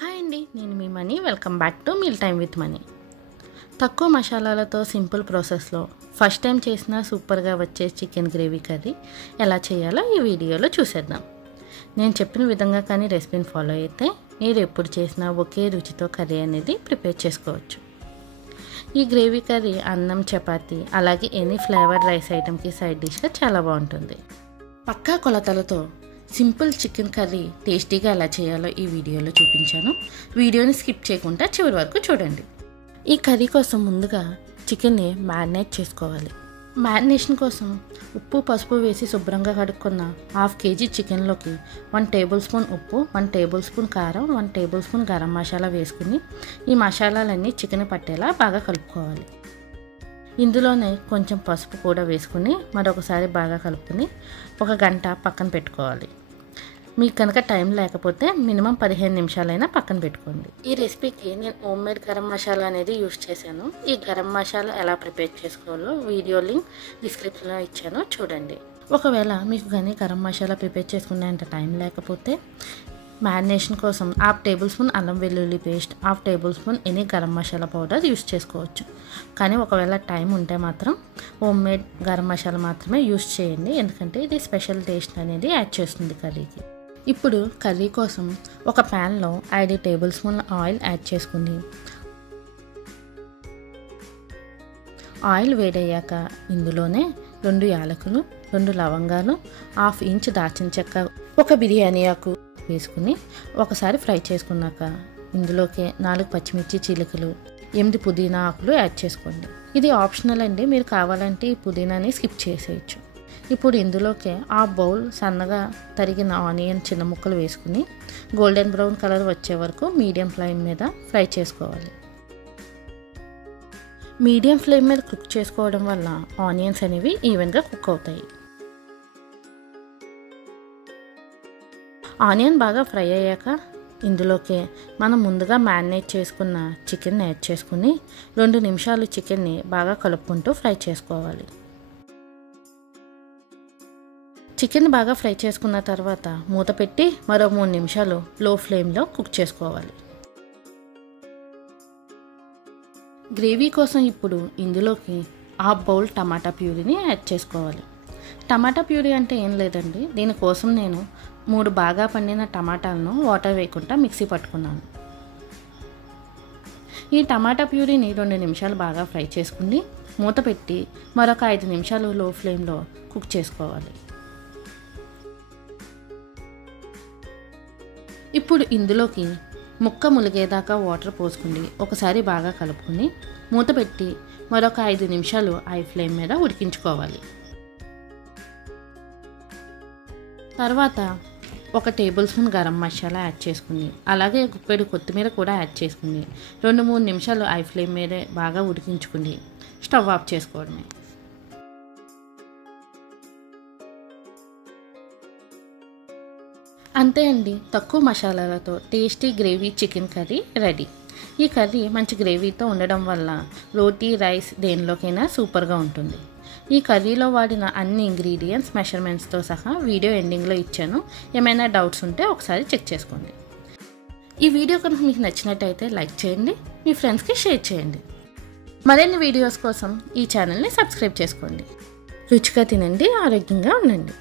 Hi అండి, నేను మీ Mani. Welcome back to meal time with Mani. తక్కువ మసాలాలతో సింపుల్ ప్రాసెస్లో ఫస్ట్ టైం చేసిన సూపర్గా వచ్చే చికెన్ గ్రేవీ కర్రీ ఎలా చేయాలో ఈ వీడియోలో చూసేద్దాం. నేను చెప్పిన విధంగా కానీ రెసిపీని ఫాలో అయితే మీరు ఎప్పుడు చేసినా ఒకే రుచితో కర్రీ అనేది ప్రిపేర్ చేసుకోవచ్చు. ఈ గ్రేవీ కర్రీ అన్నం, చపాతీ అలాగే ఎనీ ఫ్లేవర్డ్ రైస్ ఐటెంకి సైడ్ డిష్గా చాలా బాగుంటుంది. పక్కా కొలతలతో సింపుల్ చికెన్ కర్రీ టేస్టీగా ఎలా చేయాలో ఈ వీడియోలో చూపించాను. వీడియోని స్కిప్ చేయకుండా చివరి వరకు చూడండి. ఈ కర్రీ కోసం ముందుగా చికెన్ని మ్యారినేట్ చేసుకోవాలి. మ్యారినేషన్ కోసం ఉప్పు, పసుపు వేసి శుభ్రంగా కడుక్కున్న 1/2 kg చికెన్లోకి 1 టేబుల్ స్పూన్ ఉప్పు, 1 టేబుల్ స్పూన్ కారం, 1 టేబుల్ స్పూన్ గరం మసాలా వేసుకుని ఈ మసాలాలన్నీ చికెన్ పట్టేలా బాగా కలుపుకోవాలి. ఇందులోనే కొంచెం పసుపు కూడా వేసుకుని మరొకసారి బాగా కలుపుకొని 1 గంట పక్కన పెట్టుకోవాలి. మీకు కనుక టైం లేకపోతే మినిమం 15 నిమిషాలైనా పక్కన పెట్టుకోండి. ఈ రెసిపీకి నేను హోమ్ మేడ్ గరం మసాలా అనేది యూజ్ చేశాను. ఈ గరం మసాలా ఎలా ప్రిపేర్ చేసుకోవాలో వీడియో లింక్ డిస్క్రిప్షన్లో ఇచ్చాను, చూడండి. ఒకవేళ మీకు కానీ గరం మసాలా ప్రిపేర్ చేసుకునేంత టైం లేకపోతే మ్యారినేషన్ కోసం 1/2 టేబుల్ స్పూన్ అల్లం వెల్లుల్లి paste, 1/2 tablespoon any garam masala powder use చేసుకోవచ్చు. కానీ ఒకవేళ టైం ఉంటే మాత్రం హోమ్ మేడ్ గరం మసాలా మాత్రమే యూస్ చేయండి, ఎందుకంటే ఇది స్పెషల్ టేస్ట్ అనేది యాడ్ చేస్తుంది కర్రీకి. ఇప్పుడు కర్రీ కోసం ఒక ప్యాన్లో 5 టేబుల్ స్పూన్ల ఆయిల్ యాడ్ చేసుకుని ఆయిల్ వేడయ్యాక ఇందులోనే 2 యాలకులు, 2 లవంగాలు, 1/2 ఇంచ్ దాల్చిన చెక్క, 1 బిర్యానీ ఆకు వేసుకుని ఒకసారి ఫ్రై చేసుకున్నాక ఇందులోకి 4 పచ్చిమిర్చి చీలికలు, 8 పుదీనా ఆకులు యాడ్ చేసుకోండి. ఇది ఆప్షనల్ అండి, మీరు కావాలంటే ఈ పుదీనాని స్కిప్ చేసేయచ్చు. ఇప్పుడు ఇందులోకి 1/2 బౌల్ సన్నగా తరిగిన ఆనియన్ చిన్న ముక్కలు వేసుకుని గోల్డెన్ బ్రౌన్ కలర్ వచ్చే వరకు మీడియం ఫ్లేమ్ మీద ఫ్రై చేసుకోవాలి. మీడియం ఫ్లేమ్ మీద కుక్ చేసుకోవడం వల్ల ఆనియన్స్ అనేవి ఈవెన్గా కుక్ అవుతాయి. ఆనియన్ బాగా ఫ్రై అయ్యాక ఇందులోకి మనం ముందుగా మ్యారినేట్ చేసుకున్న చికెన్ యాడ్ చేసుకుని 2 నిమిషాలు చికెన్ని బాగా కలుపుకుంటూ ఫ్రై చేసుకోవాలి. చికెన్ బాగా ఫ్రై చేసుకున్న తర్వాత మూత పెట్టి మరో 3 నిమిషాలు లో ఫ్లేమ్లో కుక్ చేసుకోవాలి. గ్రేవీ కోసం ఇప్పుడు ఇందులోకి 1/2 బౌల్ టమాటా ప్యూరీని యాడ్ చేసుకోవాలి. టమాటా ప్యూరీ అంటే ఏం లేదండి, దీనికోసం నేను 3 బాగా పండిన టమాటాలను వాటర్ వేయకుండా మిక్సీ పట్టుకున్నాను. ఈ టమాటా ప్యూరీని 2 నిమిషాలు బాగా ఫ్రై చేసుకుని మూత పెట్టి మరొక 5 నిమిషాలు లో ఫ్లేమ్లో కుక్ చేసుకోవాలి. ఇప్పుడు ఇందులోకి ముక్క ములిగేదాకా వాటర్ పోసుకుని ఒకసారి బాగా కలుపుకుని మూత పెట్టి మరొక 5 నిమిషాలు హై ఫ్లేమ్ మీద ఉడికించుకోవాలి. తర్వాత 1 table spoon garam masala add చేసుకుని అలాగే గుప్పెడు కొత్తిమీర కూడా యాడ్ చేసుకుని 2-3 నిమిషాలు హై ఫ్లేమ్ మీదే బాగా ఉడికించుకుని స్టవ్ ఆఫ్ చేసుకోవడమే. అంతే అండి, తక్కువ మసాలాలతో tasty gravy chicken curry ready. ఈ కర్రీ మంచి గ్రేవీతో ఉండడం వల్ల రోటీ, రైస్ దేనిలోకైనా సూపర్గా ఉంటుంది. ఈ కర్రీలో వాడిన అన్ని ఇంగ్రీడియంట్స్ మెషర్మెంట్స్తో సహా వీడియో ఎండింగ్లో ఇచ్చాను. ఏమైనా డౌట్స్ ఉంటే ఒకసారి చెక్ చేసుకోండి. ఈ వీడియో కనుక మీకు నచ్చినట్టయితే లైక్ చేయండి, మీ ఫ్రెండ్స్కి షేర్ చేయండి. మరిన్ని వీడియోస్ కోసం ఈ ఛానల్ని సబ్స్క్రైబ్ చేసుకోండి. రుచిగా తినండి, ఆరోగ్యంగా ఉండండి.